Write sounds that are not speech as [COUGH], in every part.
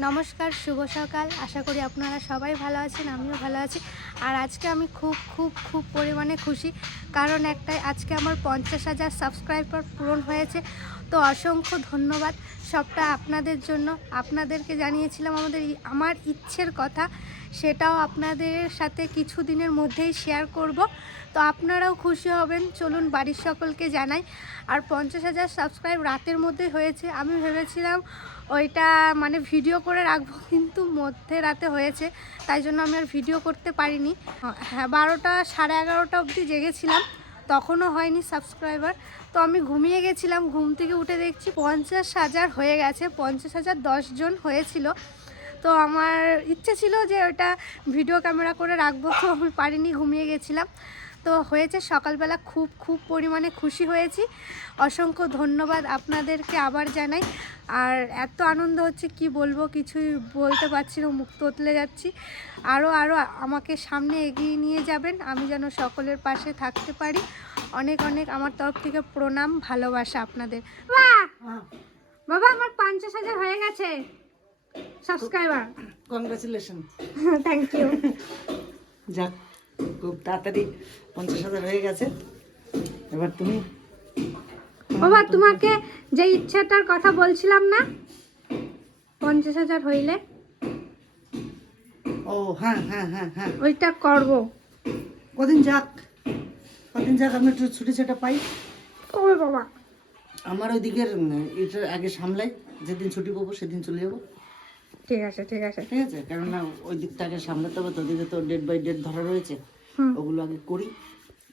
নমস্কার, শুভ সকাল। আশা করি আপনারা সবাই ভালো আছেন, আমিও ভালো আছি। আর আজকে আমি খুব খুব খুব পরিমাণে খুশি। কারণ একটাই, আজকে আমার পঞ্চাশ হাজার সাবস্ক্রাইবার পূরণ হয়েছে। তো অসংখ্য ধন্যবাদ। সবটা আপনাদের জন্য। আপনাদেরকে জানিয়েছিলাম আমাদের আমার ইচ্ছের কথা। সেটাও আপনাদের সাথে কিছু দিনের মধ্যেই শেয়ার করব। তো আপনারাও খুশি হবেন, চলুন বাড়ির সকলকে জানাই। আর পঞ্চাশ হাজার সাবস্ক্রাইব রাতের মধ্যে হয়েছে, আমি ভেবেছিলাম ওইটা মানে ভিডিও করে রাখব, কিন্তু মধ্যে রাতে হয়েছে, তাই জন্য আমি আর ভিডিও করতে পারিনি। হ্যাঁ বারোটা সাড়ে এগারোটা অবধি জেগেছিলাম, তখনও হয়নি সাবস্ক্রাইবার তো আমি ঘুমিয়ে গেছিলাম, ঘুম থেকে উঠে দেখছি পঞ্চাশ হাজার হয়ে গেছে, পঞ্চাশ হাজার জন হয়েছিল। তো আমার ইচ্ছে ছিল যে ওটা ভিডিও ক্যামেরা করে রাখব, তো আমি পারিনি, ঘুমিয়ে গেছিলাম। তো হয়েছে সকালবেলা খুব খুব পরিমাণে খুশি হয়েছি। অসংখ্য ধন্যবাদ আপনাদেরকে আবার জানাই। আর এত আনন্দ হচ্ছে, কি বলব, কিছুই বলতে পারছি না, মুখ তোতলে যাচ্ছি। আরও আরও আমাকে সামনে এগিয়ে নিয়ে যাবেন, আমি যেন সকলের পাশে থাকতে পারি। অনেক অনেক আমার তরফ থেকে প্রণাম, ভালোবাসা আপনাদের। বাবা, আমার পঞ্চাশ হাজার হয়ে গেছে। সাবস্ক্রাইবার কংগ্রেচুলেশন থ্যাংক ইউ যাক খুব তাড়াতাড়ি পঞ্চাশ হাজার হয়ে গেছে। এবার তুমি বাবা তোমাকে যে ইচ্ছাটার কথা বলছিলাম না? পঞ্চাশ হাজার হইলে? ও হ্যাঁ হ্যাঁ হ্যাঁ হ্যাঁ। ওইটা করব। কদিন যাক কদিন যাক আমি একটু ছুটি ছাটা পাই। কবে বাবা। আমার ওই দিকের এটা আগে সামলাই যেদিন ছুটি পাবো সেদিন চলে যাব। ঠিক আছে ঠিক আছে। ঠিক আছে কেননা ওই দিকটা আগে সামলাতে হবে তো ওদিকে তো ডেট বাই ডেট ধরা রয়েছে। ওগুলো আগে করি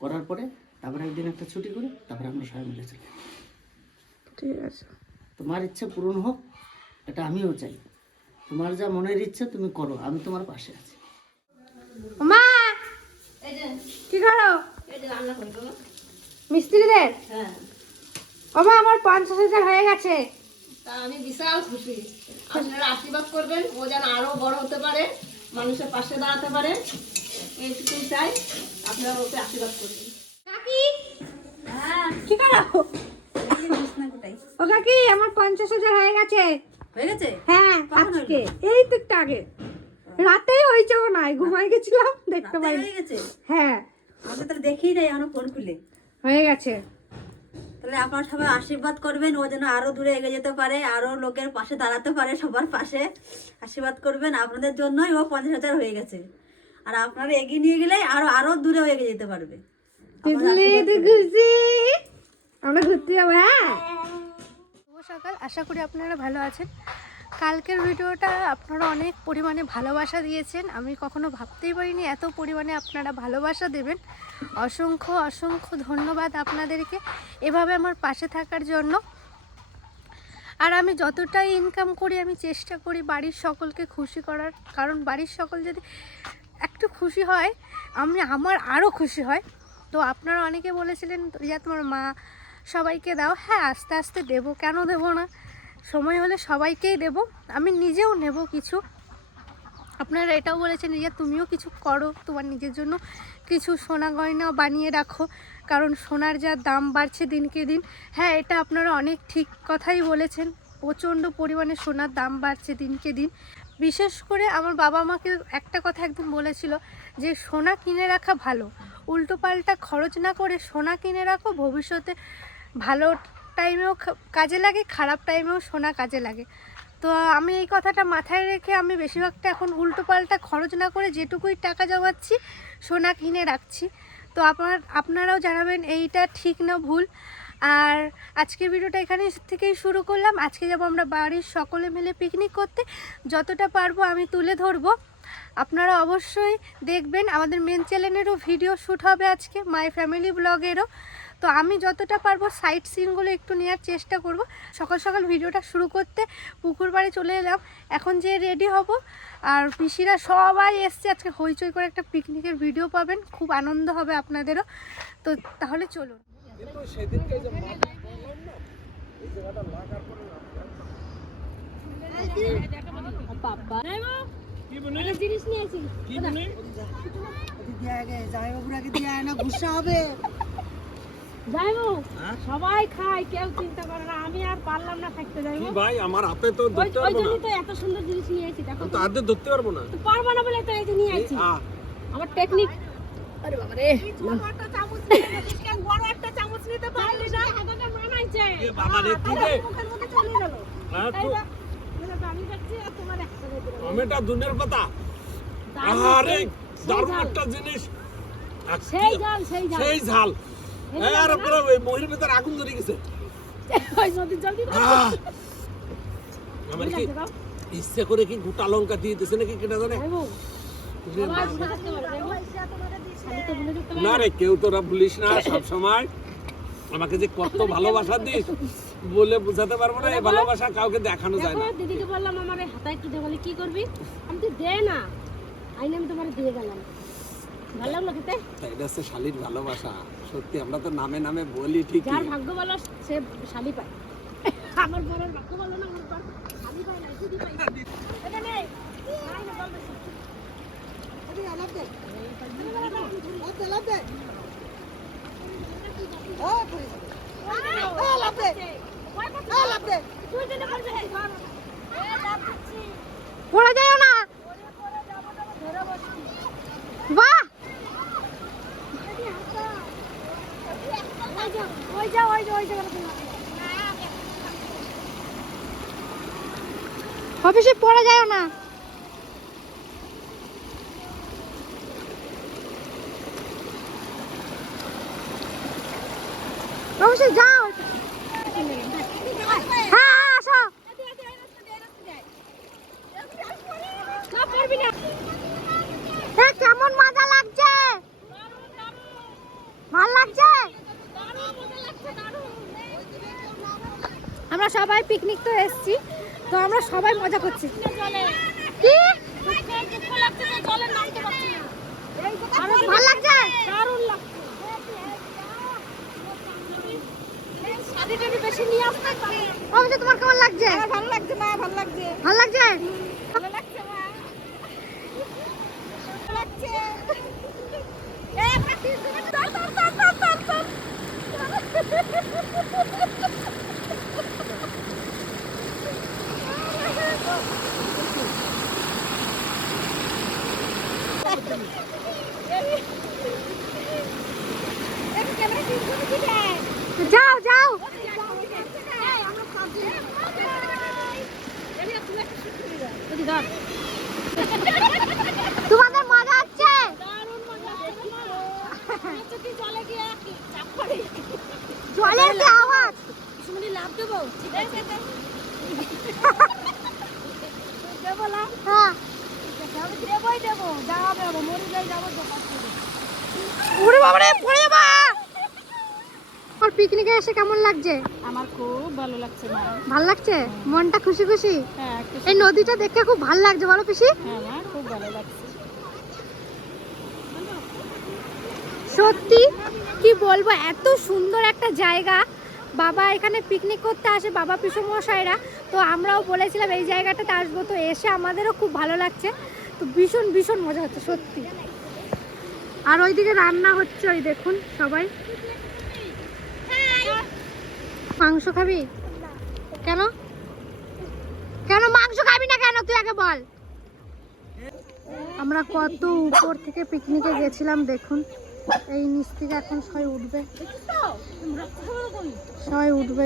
করার পরে তারপরে একদিন একটা ছুটি করি তারপরে আমরা সবাই মিলে চলে। ঠিক আছে। তোমার ইচ্ছে পূরণ হোক এটা আমিও চাই। তোমার যা মনের ইচ্ছে তুমি করো আমি তোমার পাশে আছি। মা কি করো? মিস্ত্রিদের? হ্যাঁ। বাবা আমার পঞ্চাশ হাজার হয়ে গেছে। তা আমি বিশাল খুশি। আপনারা আশীর্বাদ করবেন ও যেন আরও বড় হতে পারে মানুষের পাশে দাঁড়াতে পারে। এইটুকুই চাই আপনারা ওকে আশীর্বাদ করবেন। কাকি? কি করো? ও কাকি আমার পঞ্চাশ হাজার হয়ে গেছে। হয়ে গেছে? হ্যাঁ আজকে। এই তো একটু আগে। রাতেই হয়েছে ও নাই ঘুমাই গেছিলাম দেখতে পাই হয়ে গেছে? হ্যাঁ। আমাকে তাহলে দেখি নাই এখনও ফোন খুলে। হয়ে গেছে। তাহলে আপনারা সবাই আশীর্বাদ করবেন ও যেন আরও দূরে এগিয়ে যেতে পারে আরও লোকের পাশে দাঁড়াতে পারে সবার পাশে। আশীর্বাদ করবেন আপনাদের জন্যই ও পঞ্চাশ হাজার হয়ে গেছে। আর আপনারা এগিয়ে নিয়ে গেলে আরও আরও দূরে এগিয়ে যেতে পারবে। আমরা ঘুরতে যাব হ্যাঁ? শুভ সকাল আশা করি আপনারা ভালো আছেন। কালকের ভিডিওটা আপনারা অনেক পরিমাণে ভালোবাসা দিয়েছেন। আমি কখনো ভাবতেই পারিনি এত পরিমাণে আপনারা ভালোবাসা দেবেন। অসংখ্য অসংখ্য ধন্যবাদ আপনাদেরকে এভাবে আমার পাশে থাকার জন্য। আর আমি যতটাই ইনকাম করি, আমি চেষ্টা করি বাড়ির সকলকে খুশি করার। কারণ বাড়ির সকল যদি একটু খুশি হয়, আমি, আমার আরও খুশি হয়। তো আপনারা অনেকে বলেছিলেন রিয়া তোমার মা সবাইকে দাও। হ্যাঁ আস্তে আস্তে দেবো। কেন দেবো না? সময় হলে সবাইকেই দেবো। আমি নিজেও নেব কিছু। আপনারা এটাও বলেছেন রিয়া তুমিও কিছু করো। তোমার নিজের জন্য কিছু সোনা গয়না বানিয়ে রাখো। কারণ সোনার যা দাম বাড়ছে দিনকে দিন। হ্যাঁ এটা আপনারা অনেক ঠিক কথাই বলেছেন। প্রচণ্ড পরিমাণে সোনার দাম বাড়ছে দিনকে দিন। বিশেষ করে আমার বাবা আমাকে একটা কথা একদম বলেছিল যে, সোনা কিনে রাখা ভালো। উল্টো পাল্টা খরচ না করে সোনা কিনে রাখো। ভবিষ্যতে ভালো টাইমেও কাজে লাগে, খারাপ টাইমেও সোনা কাজে লাগে। তো আমি এই কথাটা মাথায় রেখে আমি বেশিরভাগটা এখন উল্টো পাল্টা খরচ না করে যেটুকুই টাকা জমাচ্ছি, সোনা কিনে রাখছি। তো আপনার, আপনারাও জানাবেন এইটা ঠিক না ভুল। আর আজকের ভিডিওটা এখানে থেকেই শুরু করলাম। আজকে যাব আমরা বাড়ির সকলে মিলে পিকনিক করতে। যতটা পারব আমি তুলে ধরবো। আপনারা অবশ্যই দেখবেন। আমাদের মেন চ্যানেলেরও ভিডিও শ্যুট হবে আজকে মাই ফ্যামিলি ব্লগেরও তো আমি যতটা পারব সাইট সিনগুলো একটু নেওয়ার চেষ্টা করব সকাল সকাল ভিডিওটা শুরু করতে পুকুর বাড়ি চলে এলাম এখন যে রেডি হব আর পিসিরা সবাই এসছে আজকে হইচই করে একটা পিকনিকের ভিডিও পাবেন খুব আনন্দ হবে আপনাদেরও তো তাহলে চলুন জামাইবাবুর আগে দিয়ে না গুসা হবে যাইবো সবাই খায় কেউ চিন্তা করে না আমি আর পারলাম না থাকতে যাইবো কি ভাই আমার হাতে তো ধরতে পারব না। তো এত সুন্দর জিনিস নিয়ে আইছি দেখো তো হাতে ধরতে পারব না। তো পারব না বলে তো এই যে নিয়ে আইছি। আমার টেকনিক আরে বাবা রে একটা চামচ নিতে বড় একটা চামচ নিতে পারলি না। হাতাটা মানাইছে। এ বাবা রে, কি রে? মুখের মধ্যে চলে গেল। হ্যাঁ, তো- আমি যাচ্ছি আর তোমার একটা টমেটো দুনের আরে সেই দারুণ ঝাল। একটা জিনিস। সেই কি- সেই জাল সেই ঝাল। আর জাল ওই মহির ভিতর আগুন ধরে গেছে। ওই নদীর জল দিতে আহ! আমার কি ইচ্ছে করে কি গোটা লঙ্কা দিয়ে দিতেছে নাকি কেটা জানে? না রে কেউ তোরা না [LAUGHS] সব সময় আমাকে যে কত ভালোবাসা দিস বলে বোঝাতে পারব না এই ভালোবাসা কাউকে দেখানো যায় না। দিদিকে বললাম আমার হাতায় একটু দে বলে কি করবি? আমি তো দে না। আইনে আমি তোমার দিয়ে গেলাম। ভালো লাগল খেতে? এটা হচ্ছে শালির ভালোবাসা। সত্যি আমরা তো নামে নামে বলি ঠিকই। যার ভাগ্য ভালো সে শালি পায়। আমার বরের ভাগ্য ভালো না আমার বর শালি পায় না দিদি পায়। এখানে নাই পড়ে যাও না। অফিসে পড়ে যাও না। অফিসে যাও। হ্যাঁ আসো। না পারবি না এ, কেমন মজা লাগছে ভালো লাগছে আমরা সবাই পিকনিক তো এসেছি। তো আমরা সবাই মজা করছি। কি? ভালো লাগছে? তোমার কেমন লাগছে? ভালো লাগছে না ভালো লাগছে। ভালো লাগছে? ভালো লাগছে মা। ভালো লাগছে। এ ফাটি ধর ধর ধর ধর ধর যাও যাও তোমাদের মজা হচ্ছে জলের কি আওয়াজ লাভ দেবো ঠিক আছে হ্যাঁ দেবই দেবো যাওয়াবে হবে মরে যাই যাব ওরে বাবা রে পড়ে যাবা আর পিকনিকে এসে কেমন লাগছে? আমার খুব ভালো লাগছে মা। ভালো লাগছে? মনটা খুশি খুশি? হ্যাঁ এই নদীটা দেখে খুব ভালো লাগছে বলো পিসি। হ্যাঁ মা খুব ভালো লাগছে। সত্যি? কি বলব এত সুন্দর একটা জায়গা। বাবা এখানে পিকনিক করতে আসে বাবা পিসু মশাইরা তো আমরাও বলেছিলাম এই জায়গাটাতে আসব। তো এসে আমাদেরও খুব ভালো লাগছে। তো ভীষণ ভীষণ মজা হচ্ছে সত্যি। আর ওইদিকে রান্না হচ্ছে ওই দেখুন সবাই। মাংস খাবি? কেন? কেন মাংস খাবি না কেন? তুই আগে বল। আমরা কত উপর থেকে পিকনিকে গেছিলাম, দেখুন। এই নিচ থেকে এখন সবাই উঠবে। সবাই উঠবে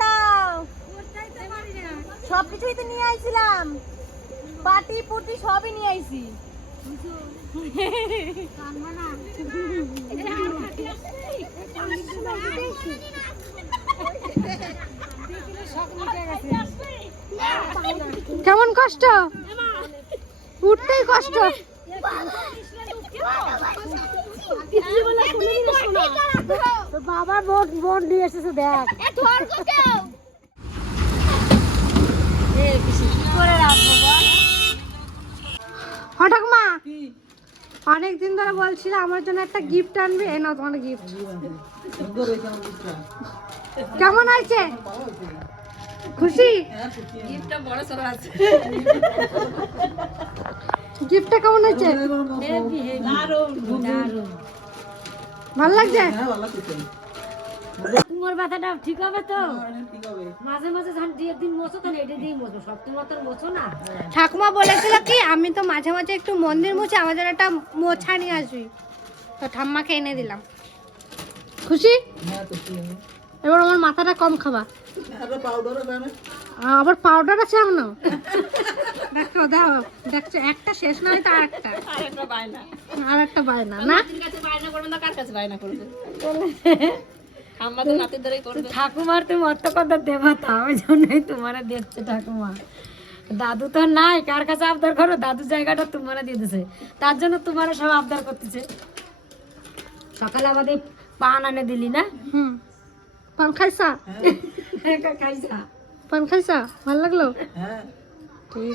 যাও। সব কিছুই তো নিয়ে আইছিলাম। পাটি পুটি সবই নিয়ে আইছি। কেমন কষ্ট? উঠতেই কষ্ট। তোর বাবা বোট বোট নিয়ে এসেছে দেখ হঠাৎ মা অনেক দিন ধরে বলছিল আমার জন্য একটা গিফট আনবে। এ নাও তোমার গিফট কেমন আছে খুশি? গিফটটা কেমন হয়েছে? ভালো লাগছে। কুমোর ব্যথাটা ঠিক হবে তো? মাঝে মাঝে ধান দিয়ে দিন মোছো তো এটা দিয়ে মোছো সব তোমার তো মোছো না ঠাকুমা বলেছিল কি আমি তো মাঝে মাঝে একটু মন্দির মুছে আমাদের একটা মোছা নিয়ে আসবি। তো ঠাম্মাকে এনে দিলাম। খুশি? এবার আমার মাথাটা কম খাবা। আবার পাউডার আছে এখনও? দেখো দাও দেখছ একটা শেষ নয় তো আর একটা। আর একটা বায়না না? ঠাকুমার তুমি অত কথা দেবা তা ওই জন্যই তোমার দিচ্ছে ঠাকুমা। দাদু তো নাই কার কাছে আবদার করো? দাদু জায়গাটা তোমার দিয়ে দিছে। তার জন্য তোমার সব আবদার করতেছে। সকালে আমাদের পান আনে দিলি না? হুম। পান খাইছা? খাইছা। পান খাইছা? ভালো লাগল? ঠিক আছে।